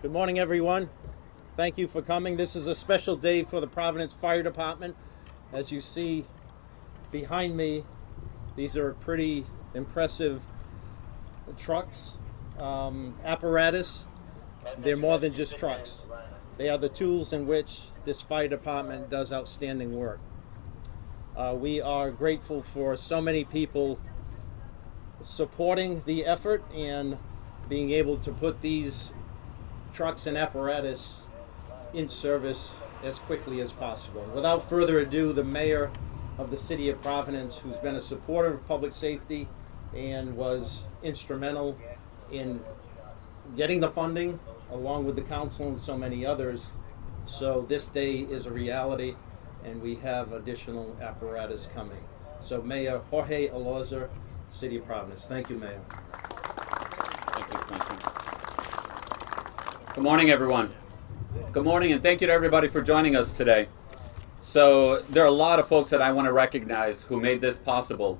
Good morning, everyone. Thank you for coming. This is a special day for the Providence Fire Department. As you see behind me, these are pretty impressive trucks, apparatus. They're more than just trucks. They are the tools in which this fire department does outstanding work. We are grateful for so many people supporting the effort and being able to put these trucks and apparatus in service as quickly as possible. Without further ado, the mayor of the city of Providence, who's been a supporter of public safety and was instrumental in getting the funding, along with the council and so many others. So this day is a reality, and we have additional apparatus coming. So Mayor Jorge Elorza, City of Providence. Thank you, Mayor. Thank you, Commissioner. Good morning, everyone. Good morning, and thank you to everybody for joining us today. So there are a lot of folks that I want to recognize who made this possible.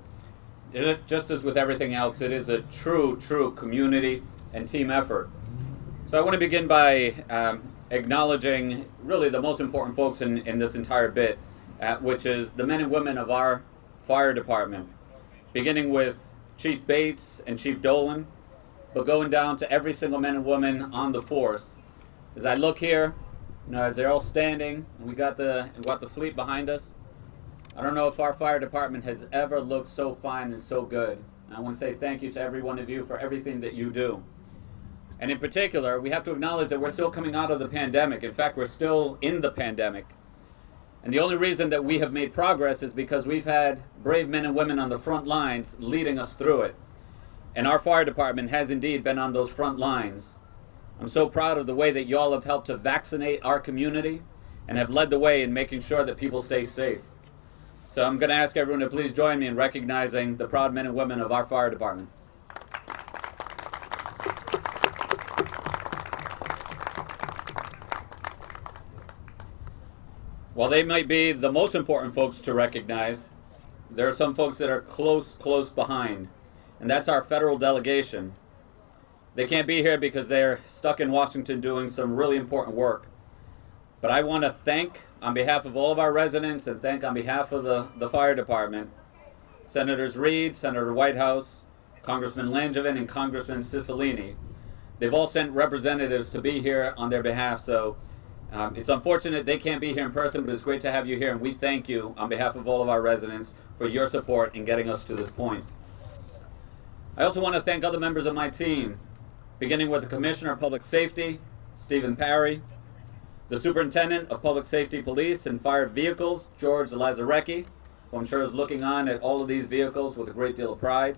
Just as with everything else, it is a true community and team effort. So I want to begin by acknowledging really the most important folks in this entire bit, which is the men and women of our fire department, beginning with Chief Bates and Chief Dolan, but going down to every single man and woman on the force. As I look here, as they're all standing, and we got the fleet behind us. I don't know if our fire department has ever looked so fine and so good. And I want to say thank you to every one of you for everything that you do. And in particular, we have to acknowledge that we're still coming out of the pandemic. In fact, we're still in the pandemic. And the only reason that we have made progress is because we've had brave men and women on the front lines leading us through it. And our fire department has indeed been on those front lines. I'm so proud of the way that y'all have helped to vaccinate our community and have led the way in making sure that people stay safe. So I'm going to ask everyone to please join me in recognizing the proud men and women of our fire department. While they might be the most important folks to recognize, there are some folks that are close behind, and that's our federal delegation. They can't be here because they're stuck in Washington doing some really important work. But I want to thank, on behalf of all of our residents, and thank on behalf of the fire department, Senators Reid, Senator Whitehouse, Congressman Langevin, and Congressman Cicilline. They've all sent representatives to be here on their behalf, so it's unfortunate they can't be here in person, but it's great to have you here, and we thank you on behalf of all of our residents for your support in getting us to this point. I also want to thank other members of my team, beginning with the Commissioner of Public Safety, Stephen Parry, the Superintendent of Public Safety Police and Fire Vehicles, George Lazarecki, who I'm sure is looking on at all of these vehicles with a great deal of pride.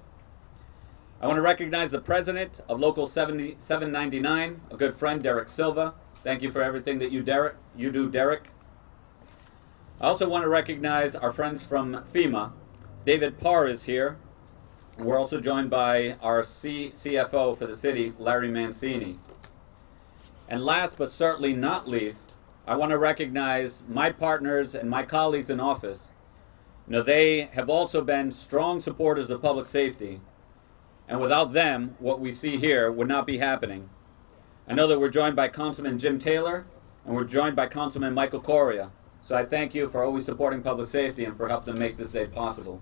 I want to recognize the President of Local 799, a good friend, Derek Silva. Thank you for everything that you do, Derek. I also want to recognize our friends from FEMA. David Parr is here. We're also joined by our CFO for the city, Larry Mancini. And last but certainly not least, I want to recognize my partners and my colleagues in office. They have also been strong supporters of public safety. And without them, what we see here would not be happening. I know that we're joined by Councilman Jim Taylor, and we're joined by Councilman Michael Correa. So I thank you for always supporting public safety and for helping to make this day possible.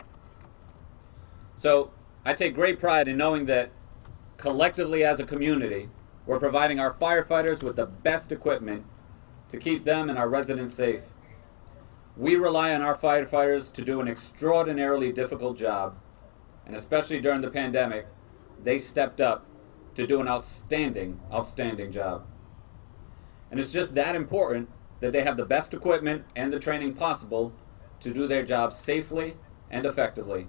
So I take great pride in knowing that collectively as a community, we're providing our firefighters with the best equipment to keep them and our residents safe. We rely on our firefighters to do an extraordinarily difficult job, and especially during the pandemic, they stepped up to do an outstanding job. And it's just that important that they have the best equipment and the training possible to do their job safely and effectively.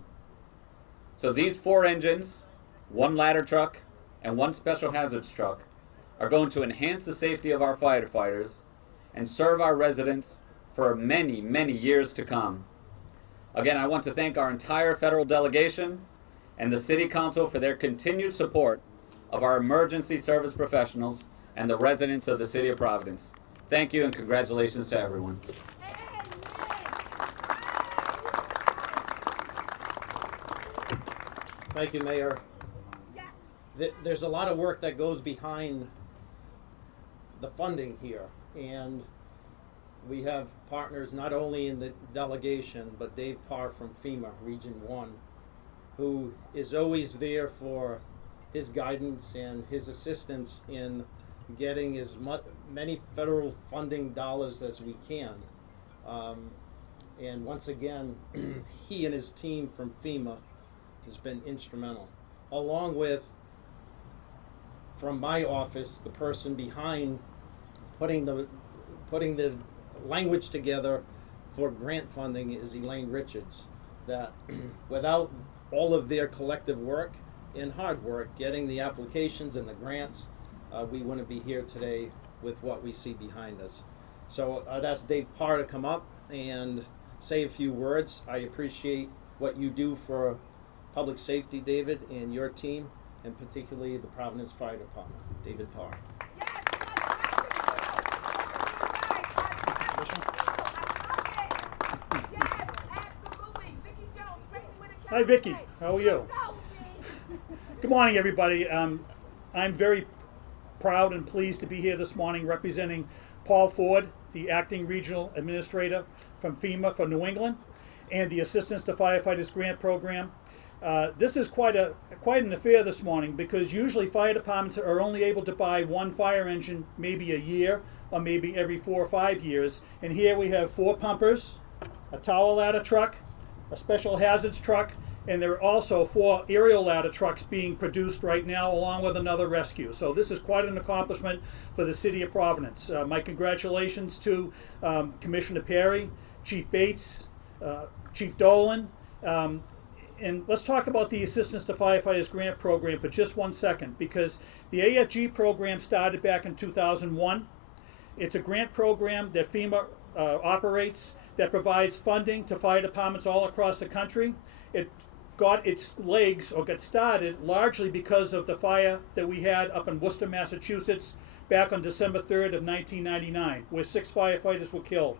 So these 4 engines, 1 ladder truck, and 1 special hazards truck are going to enhance the safety of our firefighters and serve our residents for many years to come. Again, I want to thank our entire federal delegation and the City Council for their continued support of our emergency service professionals and the residents of the City of Providence. Thank you and congratulations to everyone. Thank you, Mayor. There's a lot of work that goes behind the funding here. And we have partners not only in the delegation, but Dave Parr from FEMA Region 1, who is always there for his guidance and his assistance in getting as many federal funding dollars as we can. And once again, he and his team from FEMA has been instrumental, along with, from my office, the person behind putting the language together for grant funding is Elaine Richards. That without all of their collective work and hard work, getting the applications and the grants, we wouldn't be here today with what we see behind us. So I'd ask Dave Parr to come up and say a few words. I appreciate what you do for public safety, David, and your team, and particularly the Providence Fire Department. David Parr. Hi, Vicki. How are you? Good morning, everybody. I'm very proud and pleased to be here this morning representing Paul Ford, the Acting Regional Administrator from FEMA for New England, and the Assistance to Firefighters Grant Program. This is quite an affair this morning, because usually fire departments are only able to buy one fire engine maybe a year or maybe every 4 or 5 years. And here we have 4 pumpers, a tower ladder truck, a special hazards truck, and there are also 4 aerial ladder trucks being produced right now, along with another rescue. So this is quite an accomplishment for the city of Providence. My congratulations to Commissioner Perry, Chief Bates, Chief Dolan. And let's talk about the Assistance to Firefighters Grant Program for just 1 second, because the AFG program started back in 2001. It's a grant program that FEMA operates that provides funding to fire departments all across the country. It got its legs, or got started, largely because of the fire that we had up in Worcester, Massachusetts back on December 3rd of 1999, where 6 firefighters were killed.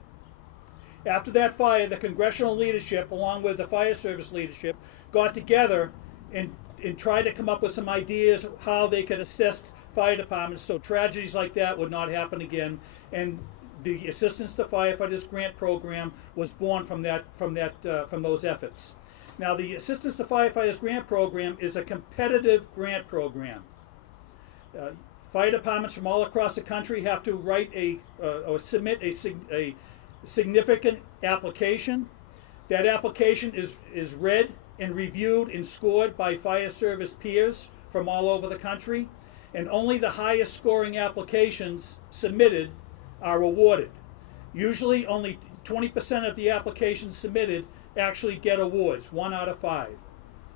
After that fire, the congressional leadership, along with the fire service leadership, got together and tried to come up with some ideas how they could assist fire departments so tragedies like that would not happen again. And the Assistance to Firefighters Grant Program was born from those efforts. Now, the Assistance to Firefighters Grant Program is a competitive grant program. Fire departments from all across the country have to write or submit a significant application. That application is read and reviewed and scored by fire service peers from all over the country, and only the highest scoring applications submitted are awarded. Usually only 20% of the applications submitted actually get awards, 1 out of 5.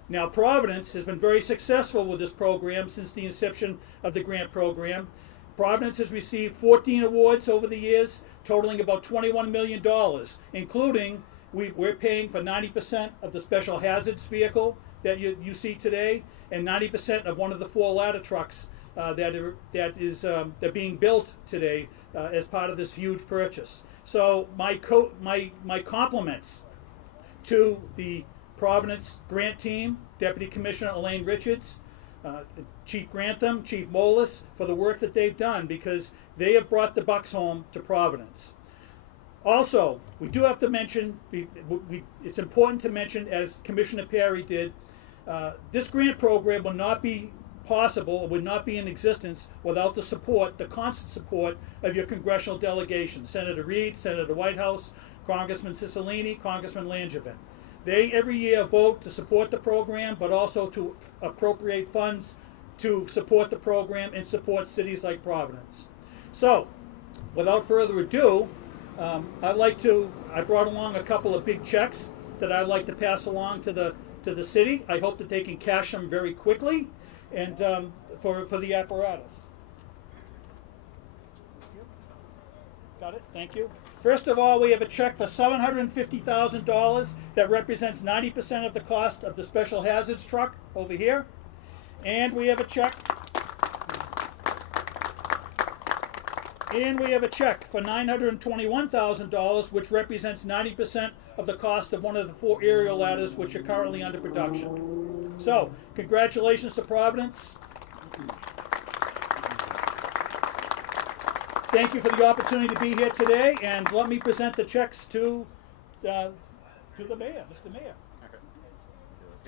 Now, Providence has been very successful with this program since the inception of the grant program. Providence has received 14 awards over the years, totaling about $21 million, including we're paying for 90% of the special hazards vehicle that you see today, and 90% of one of the 4 ladder trucks they're being built today as part of this huge purchase. So my compliments to the Providence grant team, Deputy Commissioner Elaine Richards, Chief Grantham, Chief Molis, for the work that they've done, because they have brought the bucks home to Providence. Also, we do have to mention, it's important to mention, as Commissioner Perry did, this grant program would not be possible, would not be in existence without the support, the constant support of your congressional delegation, Senator Reid, Senator Whitehouse, Congressman Cicilline, Congressman Langevin. They every year vote to support the program, but also to appropriate funds to support the program and support cities like Providence. So, without further ado, I brought along a couple of big checks that I'd like to pass along to the city. I hope that they can cash them very quickly, and for the apparatus. Got it? Thank you. First of all, we have a check for $750,000 that represents 90% of the cost of the special hazards truck over here. And we have a check. And we have a check for $921,000, which represents 90% of the cost of one of the 4 aerial ladders, which are currently under production. So, congratulations to Providence. Thank you for the opportunity to be here today, and let me present the checks to the mayor, Mr. Mayor.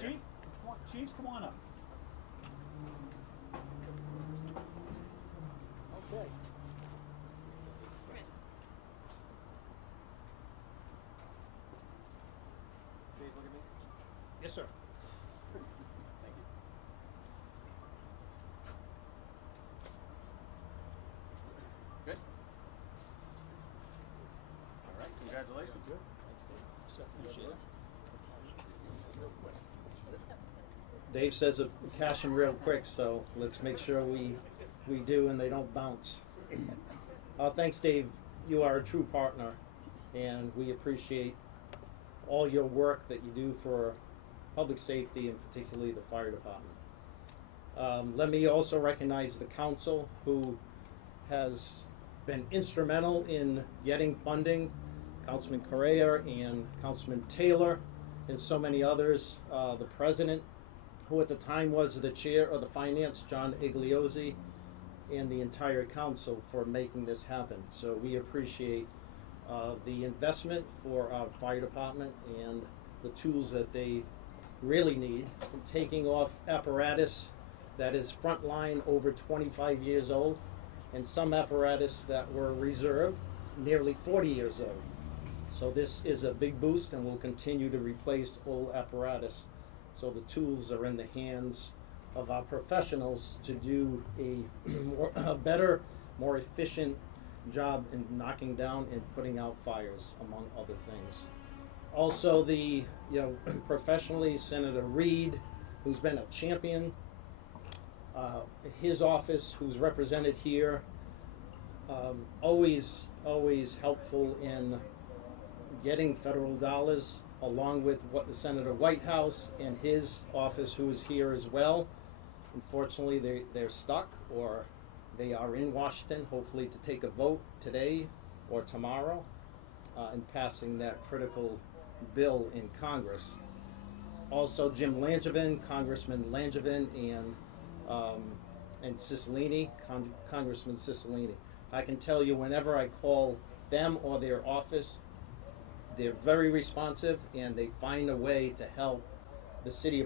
Chief, Chiefs, come on up. Okay. Yes, sir. Good. All right, congratulations. Dave says it, cash them real quick, so let's make sure we do and they don't bounce. Thanks, Dave. You are a true partner, and we appreciate all your work that you do for public safety and particularly the fire department. Let me also recognize the council who has been instrumental in getting funding, Councilman Correa and Councilman Taylor and so many others, the president, who at the time was the chair of the finance, John Igliozzi, and the entire council for making this happen. So we appreciate the investment for our fire department and the tools that they really need, taking off apparatus that is frontline over 25 years old, and some apparatus that were reserved nearly 40 years old. So this is a big boost, and we'll continue to replace old apparatus. So the tools are in the hands of our professionals to do a better, more efficient job in knocking down and putting out fires, among other things. Also, professionally, Senator Reed, who's been a champion, his office, who's represented here, always helpful in getting federal dollars, along with what the Senator Whitehouse and his office, who is here as well. Unfortunately, they're stuck, or they are in Washington, hopefully to take a vote today or tomorrow in passing that critical bill in Congress. Also, Jim Langevin, Congressman Langevin, and Cicilline, Congressman Cicilline. I can tell you, whenever I call them or their office, they're very responsive, and they find a way to help the city of